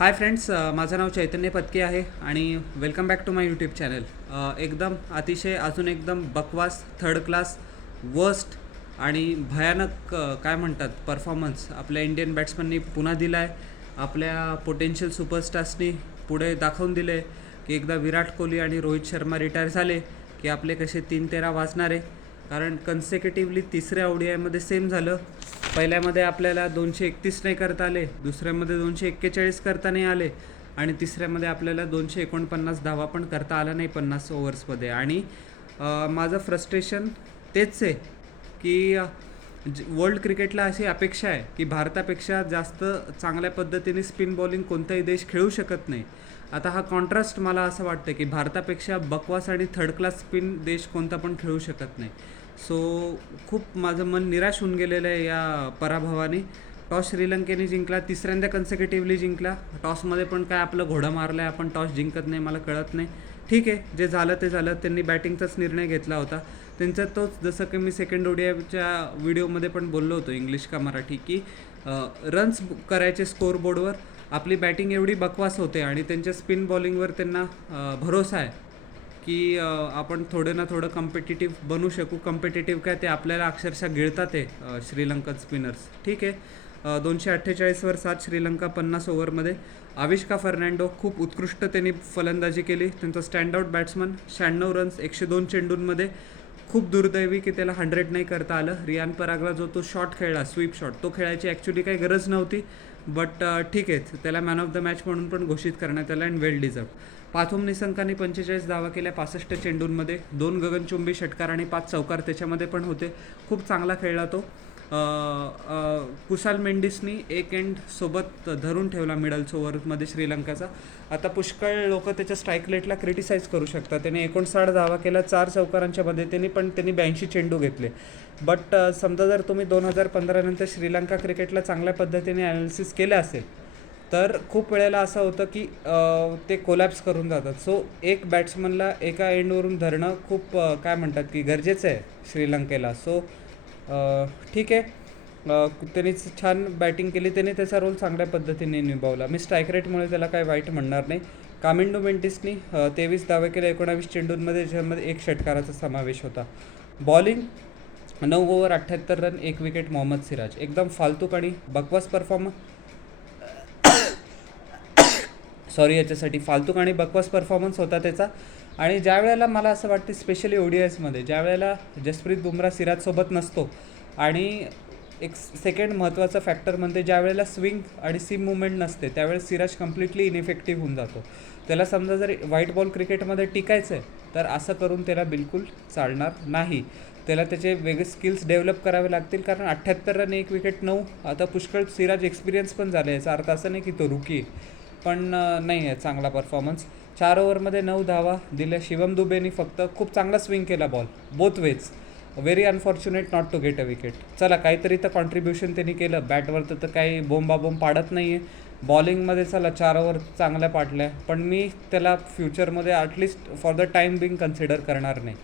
Hi friends, माझं नाव चैतन्य पत्की आहे आणि welcome back to my YouTube channel. एकदम अतिशय अजून एकदम बकवास, थर्ड क्लास, वर्स्ट आणि भयानक काय म्हणतात परफॉर्मन्स आपल्या इंडियन बॅट्समननी पुन्हा दिला आहे. आपल्या पोटेन्शियल सुपरस्टार्सनी पुढे दाखवून दिले की एकदा विराट कोहली आणि रोहित शर्मा रिटायर झाले की आपले कसे 3-13 वाजणार आहे. कारण कन्सेक्युटिव्हली तिसऱ्या ODIमध्ये सेम झालं. पहिल्यामध्ये आपल्याला 231 नाही करता आले, दुसऱ्यामध्ये 241 करता नाही आले आणि तिसऱ्यामध्ये आपल्याला 249 धावा पण करता आला नाही 50 ओव्हर्समध्ये. आणि माझं फ्रस्ट्रेशन तेच आहे की वर्ल्ड क्रिकेटला अशी अपेक्षा आहे की भारतापेक्षा जास्त चांगल्या पद्धतीने स्पिन बॉलिंग कोणताही देश खेळू शकत नाही. आता हा कॉन्ट्रास्ट मला असं वाटतं की भारतापेक्षा बकवास आणि थर्ड क्लास स्पिन देश कोणता पण खेळू शकत नाही. सो खूप माझं मन निराश होऊन गेलेलं आहे या पराभवाने. टॉस श्रीलंकेने जिंकला, तिसऱ्यांदा कन्सेक्युटिव्हली जिंकला. टॉसमध्ये पण काय आपलं घोडं मारलं आहे, आपण टॉस जिंकत नाही, मला कळत नाही. ठीक आहे, जे झालं ते झालं. त्यांनी बॅटिंगचाच निर्णय घेतला होता त्यांचा तोच, जसं की मी सेकंड ODIच्या व्हिडिओमध्ये पण बोललो होतो इंग्लिश का मराठी, की रन्स करायचे स्कोअरबोर्डवर. आपली बॅटिंग एवढी बकवास होते आणि त्यांच्या स्पिन बॉलिंगवर त्यांना भरोसा आहे की आपण थोडं ना थोडं कॉम्पिटिटिव्ह बनू शकू. कॉम्पिटिटिव्ह काय, ते आपल्याला अक्षरशः गिळतात आहे श्रीलंकन स्पिनर्स. ठीक आहे, 248वर 7 श्रीलंका 50 ओव्हरमध्ये. आविष्का फर्नांडो खूप उत्कृष्ट त्यांनी फलंदाजी केली. त्यांचा स्टँडआउट बॅट्समन, 96 रन्स 102 चेंडूंमध्ये. खूप दुर्दैवी की त्याला 100 नाही करता आलं. रियान परागला जो तो शॉट खेळला, स्वीप शॉट, तो खेळायची ॲक्च्युली काही गरज नव्हती. बट ठीक आहे, त्याला मॅन ऑफ द मॅच म्हणून पण घोषित करण्यात आलं अँड वेल डिझर्व. पाथुम निसंकाने 45 धावा केल्या 65 चेंडूंमध्ये. 2 गगनचुंबी षटकार आणि 5 चौकार त्याच्यामध्ये पण होते. खूप चांगला खेळला तो. कुसाल मेंडिसनी एक एंड सोबत धरून ठेवला मिडल्स ओव्हरमध्ये श्रीलंकाचा. आता पुष्कळ लोक त्याच्या स्ट्राईक रेटला क्रिटिसाईज करू शकतात. त्याने 59 धावा केल्या 4 चौकारांच्या मदतीने, पण त्यांनी 82 चेंडू घेतले. बट समजा जर तुम्ही 2015 नंतर श्रीलंका क्रिकेटला चांगल्या पद्धतीने ॲनालिसिस केलं असेल तर खूप वेळेला असं होतं की ते कोलॅप्स करून जातात. सो एक बॅट्समनला एका एंडवरून धरणं खूप काय म्हणतात की गरजेचं आहे श्रीलंकेला. सो ठीक आहे, त्यांनी छान बॅटिंग केली, त्याने त्याचा रोल चांगल्या पद्धतीने निभावला. मी स्ट्राईक रेटमुळे त्याला काय वाईट म्हणणार नाही. कामिंडो मेंटिसनी 23 धावे केले 19 चेंडूंमध्ये, ज्यामध्ये 1 षटकाराचा समावेश होता. Bowling 9 over 78 run 1 wicket. Mohammed Siraj एकदम फालतूक आणि बकवास याच्यासाठी फालतूक आणि बकवास परफॉर्मन्स होता त्याचा. आणि ज्या वेळेला मला असं वाटतं स्पेशली ODIsमध्ये ज्या वेळेला जसप्रीत बुमराह सिराजसोबत नसतो, आणि एक सेकंड महत्त्वाचा फॅक्टर म्हणजे ज्या वेळेला स्विंग आणि सीम मुवमेंट नसते त्यावेळेस सिराज कम्प्लिटली इनइफेक्टिव्ह होऊन जातो. त्याला समजा जर व्हाईट बॉल क्रिकेटमध्ये टिकायचं आहे तर असं करून त्याला बिलकुल चालणार नाही. त्याला त्याचे वेगळे स्किल्स डेव्हलप करावे लागतील. कारण 78 रन 1 विकेट 9, आता पुष्कळ सिराज एक्सपिरियन्स पण झाले. याचा अर्थ असं नाही की तो रुकी, पण नाही आहे चांगला परफॉर्मन्स. 4 ओव्हरमध्ये 9 धावा दिल्या. शिवम दुबेनी फक्त खूप चांगला स्विंग केला ball both ways. Very unfortunate not to get a wicket. चला, काहीतरी तर कॉन्ट्रीब्युशन त्यांनी केलं. बॅटवर तर काही बोंबाबोंब पाडत नाही आहे. बॉलिंगमध्ये चला 4 ओव्हर चांगल्या पाडल्या, पण मी त्याला फ्युचरमध्ये at least for the time being consider करणार नाही.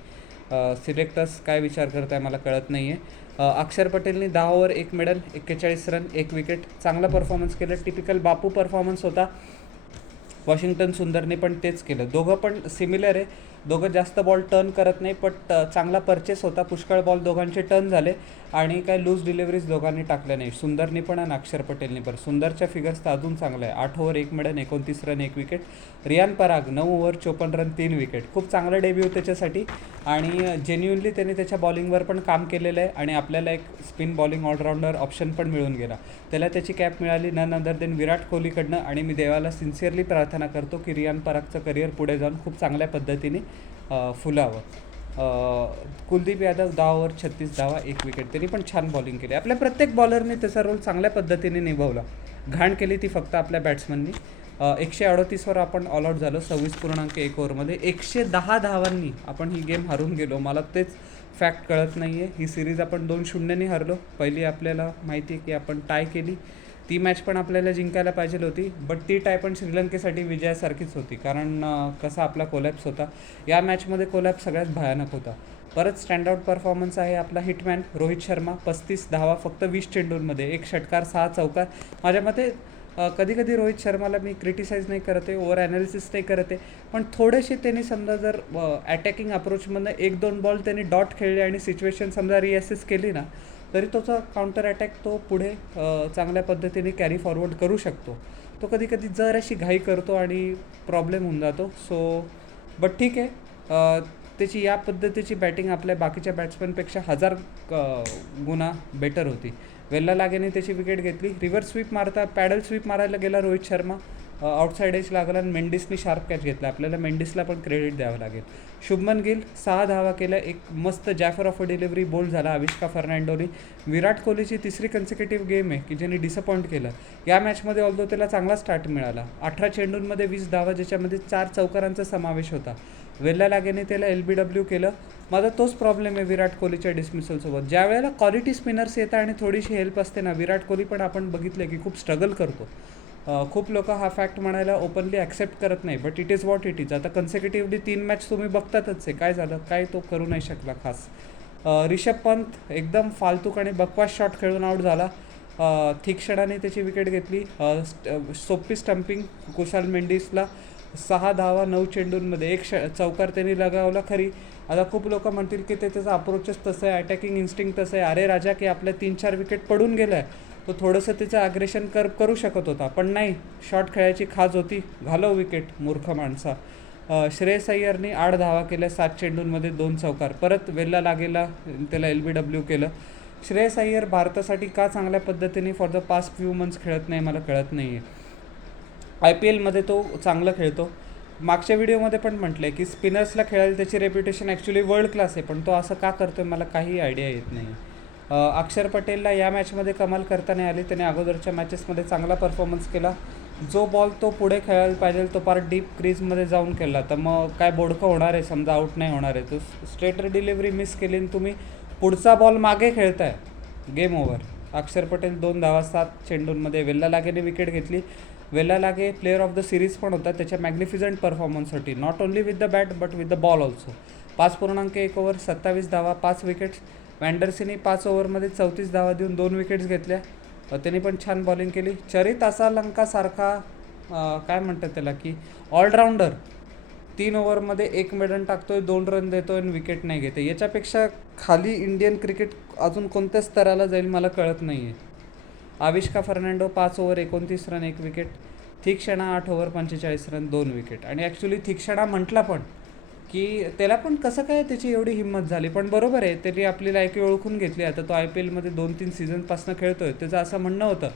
सिलेक्टर्स काय विचार करत आहे मला कळत नाही आहे. अक्षर पटेलनी 10 ओव्हर 1 मेडल 41 रन 1 विकेट. चांगला परफॉर्मन्स केलं. टिपिकल बापू परफॉर्मन्स होता. वॉशिंग्टन सुंदरने पण तेच केलं. दोघं पण सिमिलर आहे. दोघं जास्त बॉल टर्न करत नाही, बट चांगला परचेस होता. पुष्कळ बॉल दोघांचे टर्न झाले आणि काय लूज डिलिव्हरीज दोघांनी टाकल्या नाही, सुंदरनी पण आणि अक्षर पटेलनी पण. सुंदरच्या फिगर्स तर अजून चांगला आहे. 8 over 1 maiden 29 run 1 wicket. Riyan Parag 9 over 54 run 3 wicket. खूप चांगलं डेब्यू त्याच्यासाठी आणि जेन्युइनली त्याने त्याच्या बॉलिंगवर पण काम केलेलं आहे आणि आपल्याला एक स्पिन बॉलिंग ऑलराऊंडर ऑप्शन पण मिळून गेला. त्याला त्याची कॅप मिळाली नन अदर देन विराट कोहलीकडनं. आणि मी देवाला सिन्सिअरली प्रार्थना करतो की रियान परागचं करिअर पुढे जाऊन खूप चांगल्या पद्धतीने फुलावं. कुलदीप यादव 10 ओव्हर 36 धावा 1 विकेट. त्यांनी पण छान बॉलिंग केली. आपल्या प्रत्येक बॉलरने त्याचा रोल चांगल्या पद्धतीने निभावला. घाण केली ती फक्त आपल्या बॅट्समननी. 138वर आपण ऑल आऊट झालो 26.1 ओव्हरमध्ये. 110 धावांनी आपण ही गेम हारून गेलो. मला तेच फॅक्ट कळत नाही आहे. ही सिरीज आपण 2-0ने हरलो. पहिली आपल्याला माहिती आहे की आपण टाय केली. ती मॅच पण आपल्याला जिंकायला पाहिजे होती, बट ती टाय पण श्रीलंकेसाठी विजयासारखीच होती. कारण कसा आपला कोलॅप्स होता. या मॅचमध्ये कोलॅप्स सगळ्यात भयानक होता. परत स्टँडआउट परफॉर्मन्स आहे आपला हिटमॅन रोहित शर्मा. 35 धावा फक्त 20 चेंडूंमध्ये, 1 षटकार 6 चौकार. माझ्या मते कधी कधी रोहित शर्माला मी क्रिटिसाइज नाही करत आहे, ओव्हर ॲनालिसिस नाही करत आहे, पण थोडेसे त्यांनी समजा जर अटॅकिंग अप्रोचमधनं 1-2 बॉल त्यांनी डॉट खेळले आणि सिच्युएशन समजा रिअसेस केली ना, तरी त्याचा काउंटर अटॅक तो पुढे चांगल्या पद्धतीने कॅरी फॉरवर्ड करू शकतो. तो कधी कधी जर अशी घाई करतो आणि प्रॉब्लेम होऊन जातो. सो बट ठीक आहे, त्याची या पद्धतीची बॅटिंग आपल्या बाकीच्या बॅट्समॅनपेक्षा 1000 गुणा बेटर होती. वेल्ला लागेने त्याची विकेट घेतली. रिव्हर्स स्वीप पॅडल स्वीप मारायला गेला रोहित शर्मा, आउटसाईड एज लागला आणि मेंडिसनी शार्प कॅच घेतला. आपल्याला मेंडिसला पण क्रेडिट द्यावं लागेल. शुभमन गिल 6 धावा केल्या. एक मस्त जॅफर ऑफ अ डिलिव्हरी बोल्ड झाला आविष्का फर्नांडोनी. विराट कोहलीची तिसरी कन्सिक्युटिव्ह गेम आहे की ज्यांनी डिसअपॉइंट केलं या मॅचमध्ये. ऑल्दो त्याला चांगला स्टार्ट मिळाला. 18 चेंडूंमध्ये 20 धावा, ज्याच्यामध्ये 4 चौकारांचा समावेश होता. वेल्ला लागेने त्याला LBW केलं. माझा तोच प्रॉब्लेम आहे विराट कोहलीच्या डिसमिसलसोबत. ज्या वेळेला क्वालिटी स्पिनर्स येतात आणि थोडीशी हेल्प असते ना, विराट कोहली पण आपण बघितलं की खूप स्ट्रगल करतो. खूप लोक हा फॅक्ट म्हणायला ओपनली ॲक्सेप्ट करत नाही, but it is what it is. आता कन्सिक्युटिव्हली 3 मॅच तुम्ही बघतातच आहे. काय झालं, काय तो करू नाही शकला खास. रिषभ पंत एकदम फालतूक आणि बकवास शॉट खेळून आऊट झाला. थिकक्षणाने त्याची विकेट घेतली. सोपी स्टम्पिंग कुशाल मेंडिसला. 6 धावा 9 चेंडूंमध्ये. एक चौकार त्यांनी लगावला खरी. आता खूप लोक म्हणतील की ते त्याचा अप्रोचच तसं आहे, अटॅकिंग इन्स्टिंग तसं आहे. अरे राजा, की आपल्या 3-4 विकेट पडून गेलं आहे, तो थोडंसं त्याचं ॲग्रेशन करू शकत होता, पण नाही. शॉट खेळायची खाज होती, घालव विकेट मूर्ख माणसा. श्रेयस अय्यरनी 8 धावा केल्या 7 चेंडूंमध्ये 2 चौकार. परत वेल्ला लागेला त्याला LBW केलं. श्रेयस अय्यर भारतासाठी का चांगल्या पद्धतीने for the past few months खेळत नाही मला कळत नाही आहे. IPLमध्ये तो चांगलं खेळतो. मागच्या व्हिडिओमध्ये पण म्हटलं आहे की स्पिनर्सला खेळायला त्याची रेप्युटेशन ॲक्च्युली वर्ल्ड क्लास आहे, पण तो असं का करतो आहे मला काही आयडिया येत नाही. अक्षर पटेलला या मॅचमध्ये कमाल करता नाही आली. त्याने अगोदरच्या मॅचेसमध्ये चांगला परफॉर्मन्स केला. जो बॉल तो पुढे खेळायला पाहिजे तो पार डीप क्रीजमध्ये जाऊन केला, तर मग काय बोडकं होणार आहे समजा, आऊट नाही होणार आहे. तो स्ट्रेट डिलिव्हरी मिस केली आणि तुम्ही पुढचा बॉल मागे खेळताय, गेम ओव्हर. अक्षर पटेल 2 धावा 7 चेंडूंमध्ये. वेल्ला लागेने विकेट घेतली. वेल्ला लागे प्लेअर ऑफ द सिरीज पण होता त्याच्या मॅग्निफिजंट परफॉर्मन्ससाठी, not only with the bat but with the ball also. 5.1 over 27 धावा 5 विकेट्स. वँडरसीने 5 ओव्हरमध्ये 34 धावा देऊन 2 विकेट्स घेतल्या. त्यांनी पण छान बॉलिंग केली. चरित असालंकासारखा काय म्हणतात त्याला की ऑलराऊंडर 3 ओव्हरमध्ये 1 मेडन टाकतोय, 2 रन देतोय आणि विकेट नाही घेते. याच्यापेक्षा खाली इंडियन क्रिकेट अजून कोणत्या स्तराला जाईल मला कळत नाही आहे. Avishka Fernando 5 over 29 run 1 wicket. Theekshana 8 over 45 run 2 wicket. आणि ॲक्च्युली थिकक्षणा म्हटला पण की त्याला पण कसं काय त्याची एवढी हिंमत झाली, पण बरोबर आहे, त्यांनी आपली लायकी ओळखून घेतली. आता तो IPLमध्ये 2-3 सीझनपासून खेळतो आहे. त्याचं असं म्हणणं होतं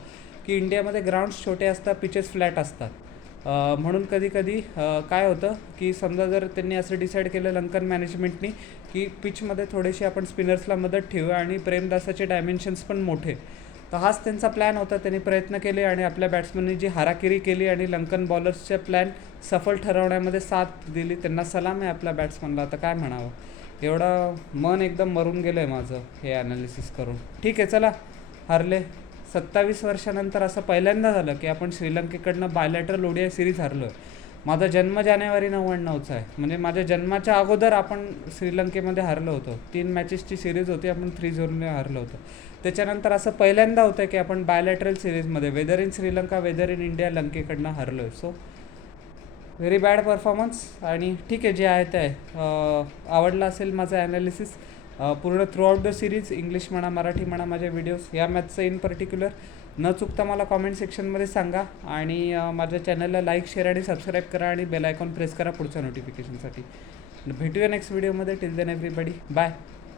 की इंडियामध्ये ग्राउंड्स छोटे असतात, पिचेस फ्लॅट असतात, म्हणून कधी कधी काय होतं की समजा जर त्यांनी असं डिसाईड केलं लंकन मॅनेजमेंटनी की पिचमध्ये थोडीशी आपण स्पिनर्सला मदत ठेवूया आणि प्रेमदासाचे डायमेन्शन्स पण मोठे, तर हाच त्यांचा प्लॅन होता. त्यांनी प्रयत्न केले आणि आपल्या बॅट्समननी जी हाराकिरी केली आणि लंकन बॉलर्सच्या प्लॅन सफल ठरवण्यामध्ये साथ दिली, त्यांना सलाम आहे आपल्या बॅट्समनला. आता काय म्हणावं, एवढं मन एकदम मरून गेलं आहे माझं हे ॲनालिसिस करून. ठीक आहे, चला हरले. 27 वर्षानंतर असं पहिल्यांदा झालं की आपण श्रीलंकेकडनं बायलॅटरल ODI सिरीज हरलो आहे. माझा जन्म जानेवारी 99चा आहे, म्हणजे माझ्या जन्माच्या अगोदर आपण श्रीलंकेमध्ये हरलो होतो. 3 मॅचेसची सिरीज होती, आपण 3-0 हरलो होतो. त्याच्यानंतर असं पहिल्यांदा होतं की आपण बायलॅटरल सिरीजमध्ये whether in Sri Lanka whether in India लंकेकडनं हरलो आहे. So very bad performance. आणि ठीक आहे, जे आहे ते आहे. आवडला असेल माझं ॲनालिसिस पूर्ण through out the series, English म्हणा मराठी म्हणा, माझ्या व्हिडिओज या मॅचचं इन पर्टिक्युलर न चुकता मला कॉमेंट सेक्शनमध्ये सांगा. आणि माझ्या चॅनलला लाईक शेअर आणि सबस्क्राईब करा आणि बेल आयकॉन प्रेस करा पुढच्या नोटिफिकेशनसाठी. भेटूया नेक्स्ट व्हिडिओमध्ये. Till then everybody, bye.